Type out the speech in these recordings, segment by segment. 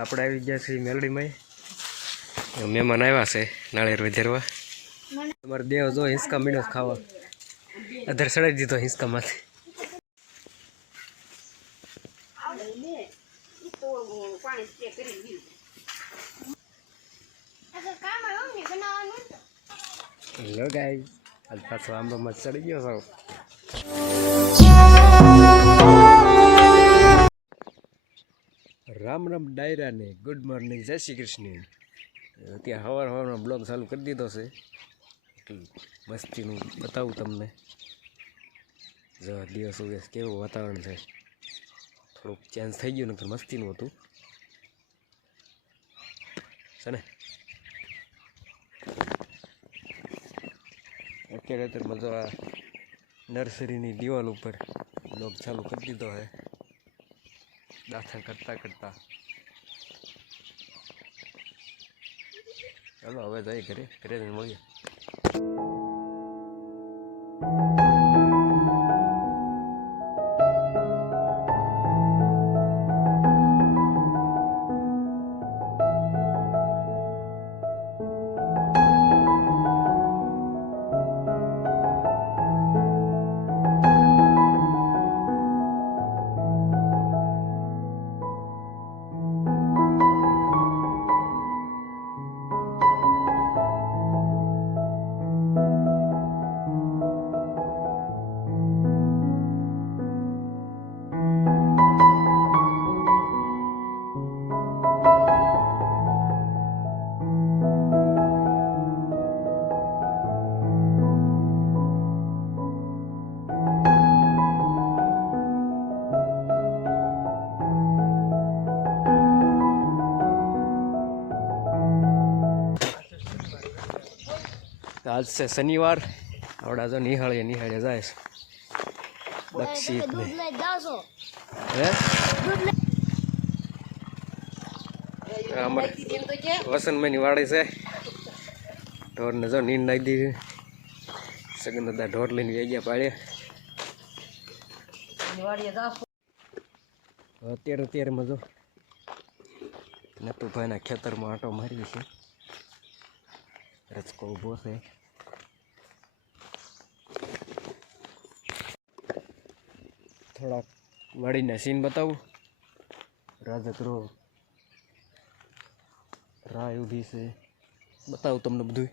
આપણે આવી ગયા છીએ મેલડીમાં. મહેમાન આવ્યા છે નાળિયેર વધારવા. તમારે દેવ જો હિંચકા મીણો ખાવા અધર સડાઈ દીધો હિંચકામાંથી. હેલો ગાઈસ, આજ પાછો આંબામાં ચડી ગયો છો. રામ રામ ડાયરા ને ગુડ મોર્નિંગ, જય શ્રી કૃષ્ણ. અત્યારે સવારમાં બ્લોગ ચાલુ કરી દીધો છે એટલે મસ્તીનું બતાવું તમને. જો દિવસ ઉગે કેવું વાતાવરણ છે, થોડુંક ચેન્જ થઈ ગયું નકર મસ્તીનું હતું છે ને. અત્યારે મજો આ નર્સરીની દિવાલ ઉપર બ્લોગ ચાલુ કરી દીધો છે દાખલ કરતા કરતા. ચાલો હવે જઈએ ઘરે મળીએ. આજ છે શનિવાર. આવડા જો નિહાળે જાય છે દક્ષિત ને અમારે વસંતભાઈની વાડી છે. ઢોરને જો નીંદ નાખી દીધી. સગન દાદા ઢોર લઈને વેગ્યા પાડ્યા. અત્યારે મજો નતુભાઈના ખેતરમાં આંટો મારીએ છીએ. રચકો ઊભો છે. થોડાક વાડીના સીન બતાવું. રાજકરો રાહ ઊભી છે, બતાવું તમને બધું.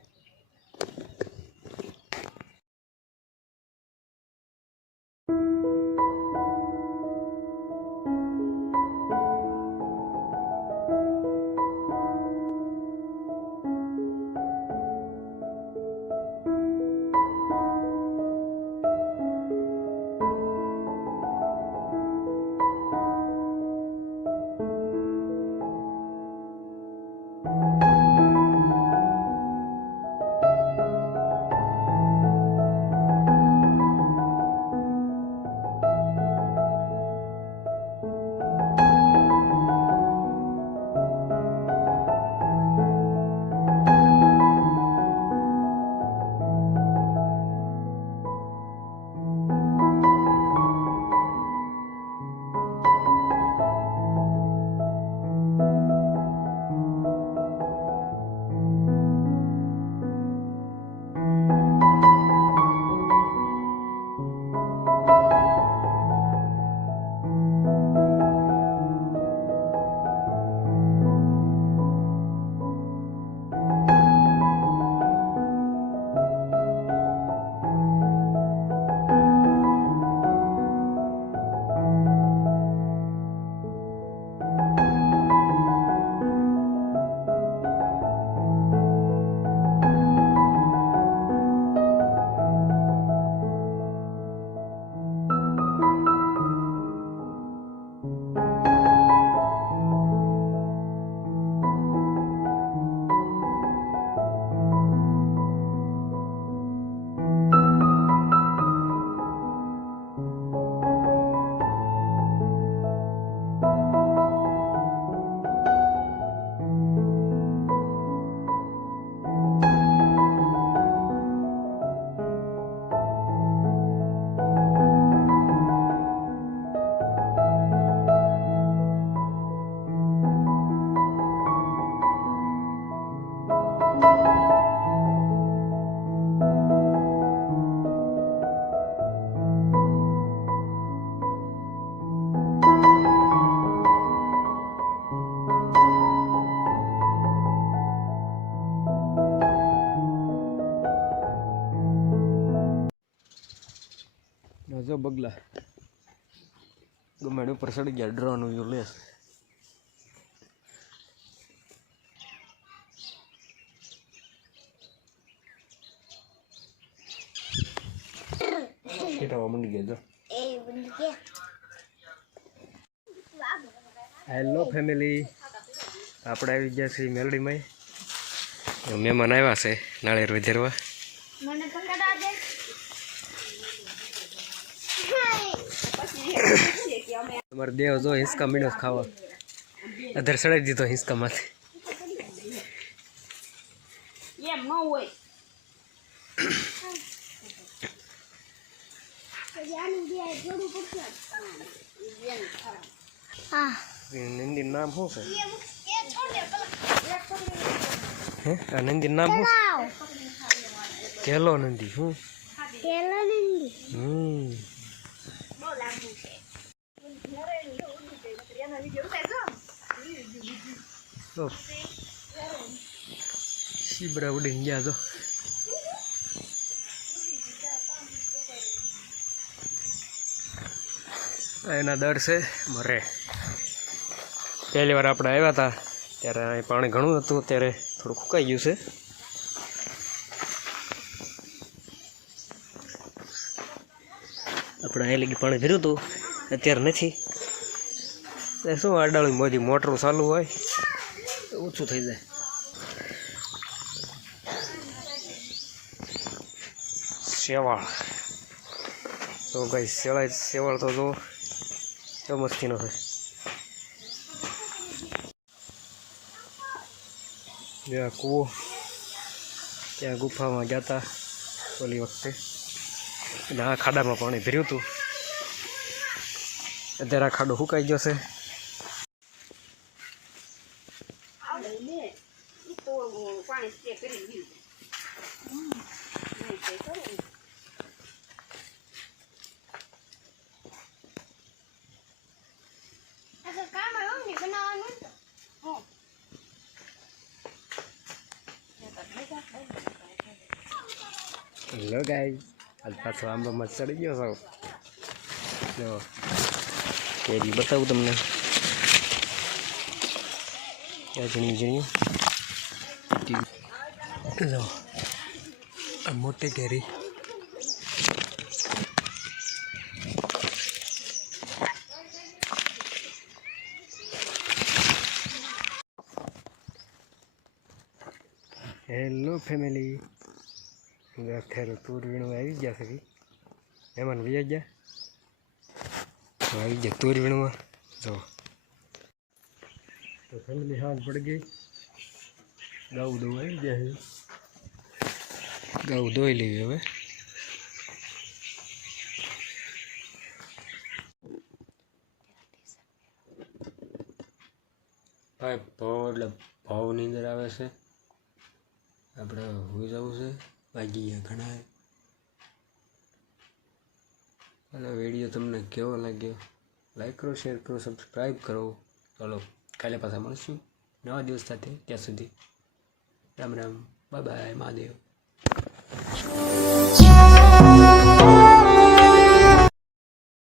બગલા ગમે ઉપર ચડી ગયા ડ્રોન વ્યૂ લેસ કેટા મંડી ગયા જો હેલો ફેમિલી આપણે આવી ગયા છીએ મેલડીમાં મહેમાન આવ્યા છે નાળિયેર વધારવા તમારો દેવ જો હિંચકા મીડો ખાવા અધર સડાઈ દીધો હિંચકામાંથી નંદી નામ શું છે હે આ નંદી નામ શું કેલો નંદી શું શીબડા ઉડીને ગયા તો એના દર છે મરે પહેલી વાર આપણે આવ્યા હતા ત્યારે અહીં પાણી ઘણું હતું અત્યારે થોડું ફૂંકાઈ ગયું છે આપણે અહીં લગી પાણી ભર્યું હતું અત્યારે નથી શું આડાળી મોજી મોટરું ચાલુ હોય ઓછું થઈ જાય શેવાળ તો ગઈ શેવાળ તો જો મસ્તીનો છે જ્યાં કૂવો ત્યાં ગુફામાં ગયા હતા ઓલી વખતે અને આ ખાડામાં પાણી ભર્યું હતું અત્યારે આ ખાડો સુકાઈ ગયો છે હેલો ગાઈસ આજ પાછો આંબામાં ચડી ગયો છો જો કેરી બતાવું તમને ઝીણી ઝીણી જો આ મોટી કેરી હેલો ફેમિલી અત્યારે તુર વીણું આવી ગયા છે મહેમાન વૈયા ગયા આવી ગયા તુર વીણવા જો તો ફેમિલી હાથ પડી ગઈ ગાઉ દો આવી ગયા છે ગાઉ ધોઈ લેવી હવે ભાઈ ભાવ એટલે ભાવની અંદર આવે છે આપણે હોઈ જવું છે વાગી ગયા ઘણા અને વિડીયો તમને કેવો લાગ્યો લાઈક કરો શેર કરો સબસ્ક્રાઈબ કરો ચાલો કાલે પાછા મળશું નવા દિવસ સાથે ત્યાં સુધી રામ રામ બાય બાય મહાદેવ